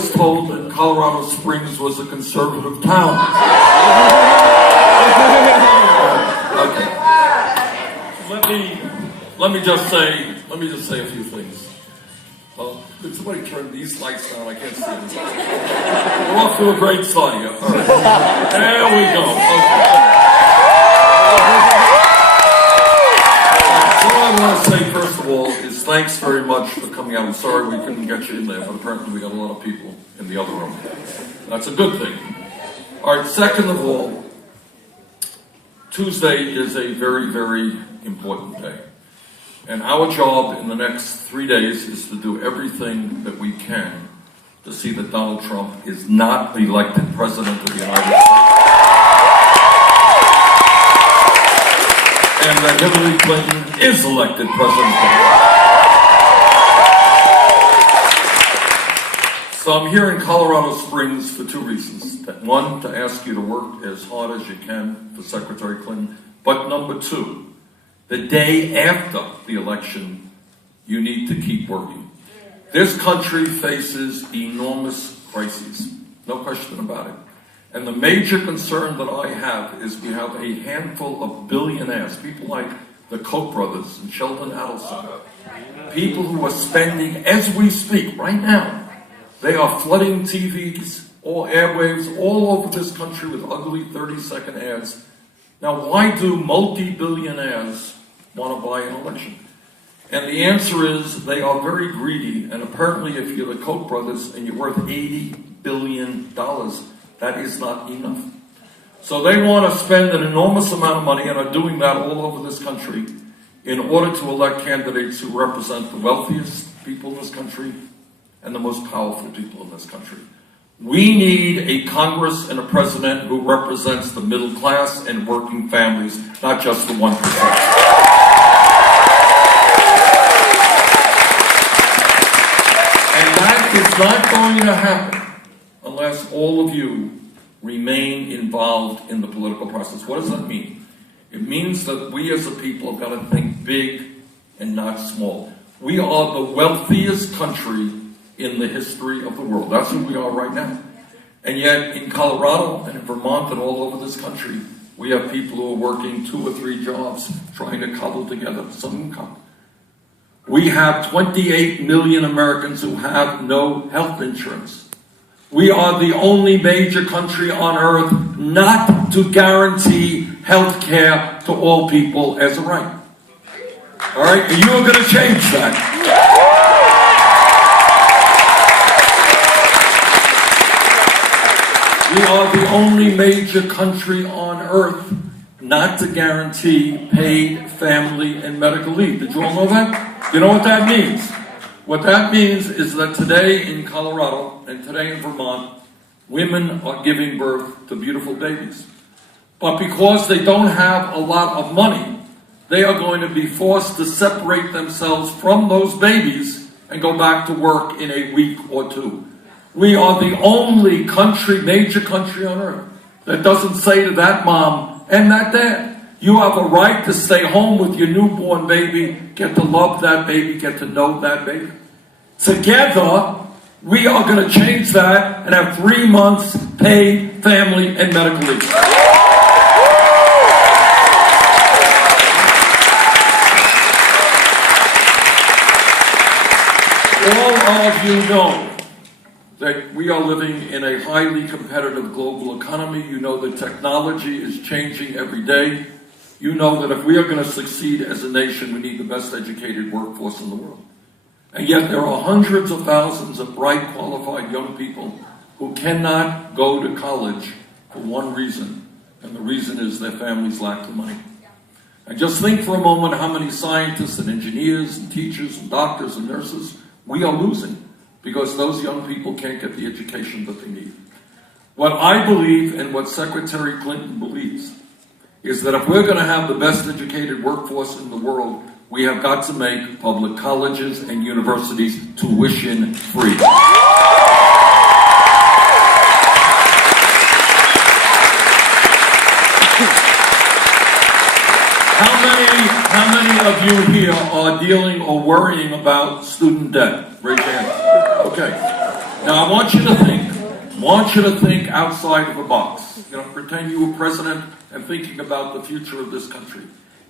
was told that Colorado Springs was a conservative town. Okay. Let me just say a few things. Could somebody turn these lights down? I can't see them. We're off to a great start here. All right. There we go. Okay. All I want to say, first of all, is thanks very much for coming out. I'm sorry we couldn't get you in there, but apparently we got a lot of people in the other room. That's a good thing. All right, second of all, Tuesday is a very, very important day. And our job in the next 3 days is to do everything that we can to see that Donald Trump is not elected President of the United States. And that Hillary Clinton is elected President of the United States. So I'm here in Colorado Springs for two reasons. One, to ask you to work as hard as you can for Secretary Clinton. But number two, the day after the election, you need to keep working. This country faces enormous crises, no question about it. And the major concern that I have is we have a handful of billionaires, people like the Koch brothers and Sheldon Adelson, people who are spending, as we speak, right now, they are flooding TVs or airwaves all over this country with ugly 30-second ads. Now, why do multi-billionaires want to buy an election? And the answer is they are very greedy, and apparently if you're the Koch brothers and you're worth $80 billion, that is not enough. So they want to spend an enormous amount of money, and are doing that all over this country, in order to elect candidates who represent the wealthiest people in this country and the most powerful people in this country. We need a Congress and a president who represents the middle class and working families, not just the 1%. It's not going to happen unless all of you remain involved in the political process. What does that mean? It means that we as a people have got to think big and not small. We are the wealthiest country in the history of the world. That's who we are right now. And yet in Colorado and in Vermont and all over this country, we have people who are working 2 or 3 jobs trying to cobble together some income. We have 28 million Americans who have no health insurance. We are the only major country on earth not to guarantee health care to all people as a right. All right? And you are going to change that. We are the only major country on earth not to guarantee paid family and medical leave. Did you all know that? You know what that means? What that means is that today in Colorado and today in Vermont, women are giving birth to beautiful babies. But because they don't have a lot of money, they are going to be forced to separate themselves from those babies and go back to work in a week or 2. We are the only country, major country on earth, that doesn't say to that mom and that dad, you have a right to stay home with your newborn baby, get to love that baby, get to know that baby. Together, we are going to change that and have 3 months paid family and medical leave. All of you know that we are living in a highly competitive global economy. You know that technology is changing every day. You know that if we are going to succeed as a nation, we need the best educated workforce in the world. And yet there are hundreds of thousands of bright, qualified young people who cannot go to college for one reason, and the reason is their families lack the money. And just think for a moment how many scientists and engineers and teachers and doctors and nurses we are losing because those young people can't get the education that they need. What I believe and what Secretary Clinton believes is that if we're going to have the best educated workforce in the world, we have got to make public colleges and universities tuition free. How many of you here are dealing or worrying about student debt? Raise your hand. Okay. Now I want you to think outside of the box. Pretend you were president and thinking about the future of this country.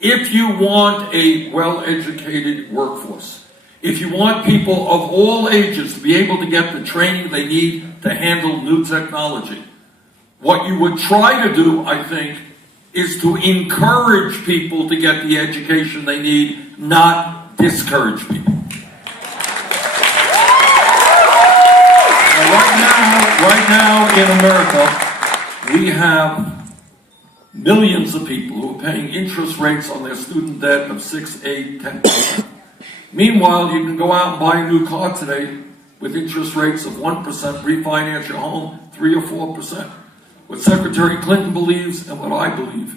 If you want a well-educated workforce, if you want people of all ages to be able to get the training they need to handle new technology, what you would try to do, I think, is to encourage people to get the education they need, not discourage people. Right now in America, we have millions of people who are paying interest rates on their student debt of 6, 8, 10%. Meanwhile, you can go out and buy a new car today with interest rates of 1%, refinance your home 3 or 4%. What Secretary Clinton believes and what I believe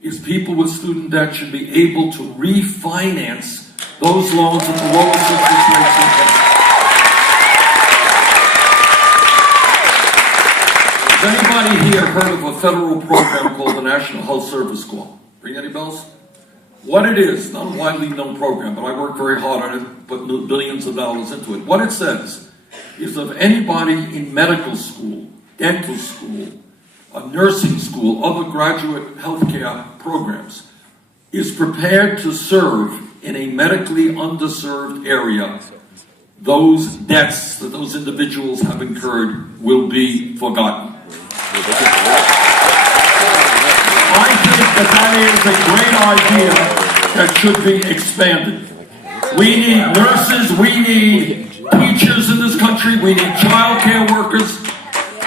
is people with student debt should be able to refinance those loans at the lowest interest rates they can. Has anybody here heard of a federal program called the National Health Service Corps? Ring any bells? What it is, not a widely known program, but I work very hard on it, put billions of dollars into it. What it says is if anybody in medical school, dental school, a nursing school, other graduate healthcare programs, is prepared to serve in a medically underserved area, those debts that those individuals have incurred will be forgotten. I think that is a great idea that should be expanded. We need nurses, we need teachers in this country, we need child care workers,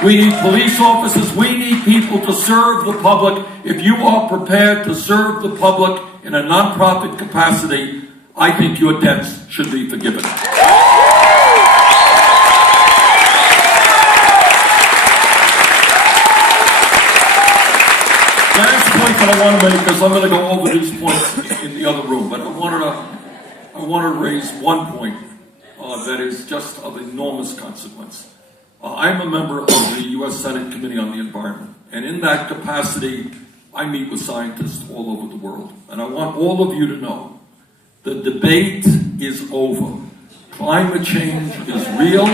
we need police officers, we need people to serve the public. If you are prepared to serve the public in a nonprofit capacity, I think your debts should be forgiven. Last point that I want to make, because I'm going to go over these points in the other room, but I want to raise one point that is just of enormous consequence. I'm a member of the U.S. Senate Committee on the Environment, and in that capacity, I meet with scientists all over the world. And I want all of you to know, the debate is over. Climate change is real.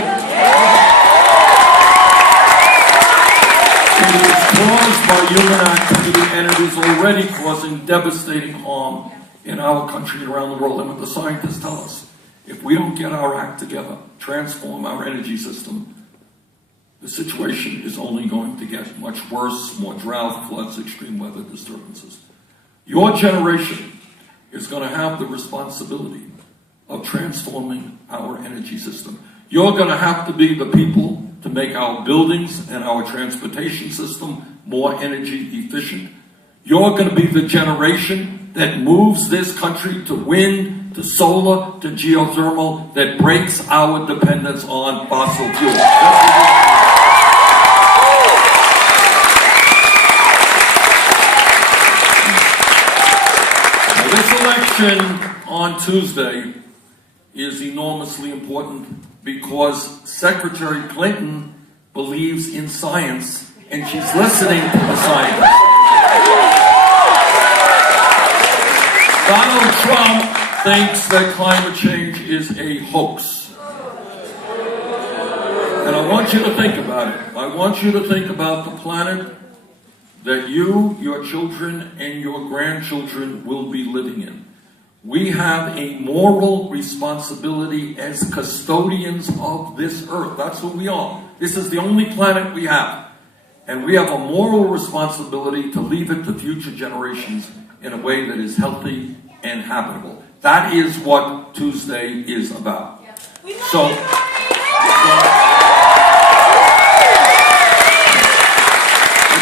It is caused by human activity, and it is already causing devastating harm in our country and around the world. And what the scientists tell us, if we don't get our act together, transform our energy system, the situation is only going to get much worse, more drought, floods, extreme weather disturbances. Your generation is going to have the responsibility of transforming our energy system. You're going to have to be the people to make our buildings and our transportation system more energy efficient. You're going to be the generation that moves this country to wind, to solar, to geothermal, that breaks our dependence on fossil fuels. Now, this election on Tuesday is enormously important because Secretary Clinton believes in science and she's listening to the scientists. Donald Trump thinks that climate change is a hoax. And I want you to think about it. I want you to think about the planet that you, your children, and your grandchildren will be living in. We have a moral responsibility as custodians of this earth. That's who we are. This is the only planet we have. And we have a moral responsibility to leave it to future generations in a way that is healthy and habitable. That is what Tuesday is about. So I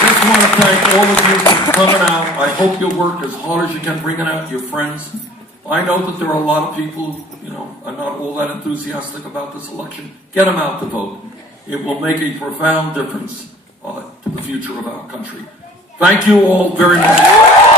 just want to thank all of you for coming out. I hope you'll work as hard as you can, bringing out your friends. I know that there are a lot of people who, are not all that enthusiastic about this election. Get them out to vote. It will make a profound difference to the future of our country. Thank you all very much.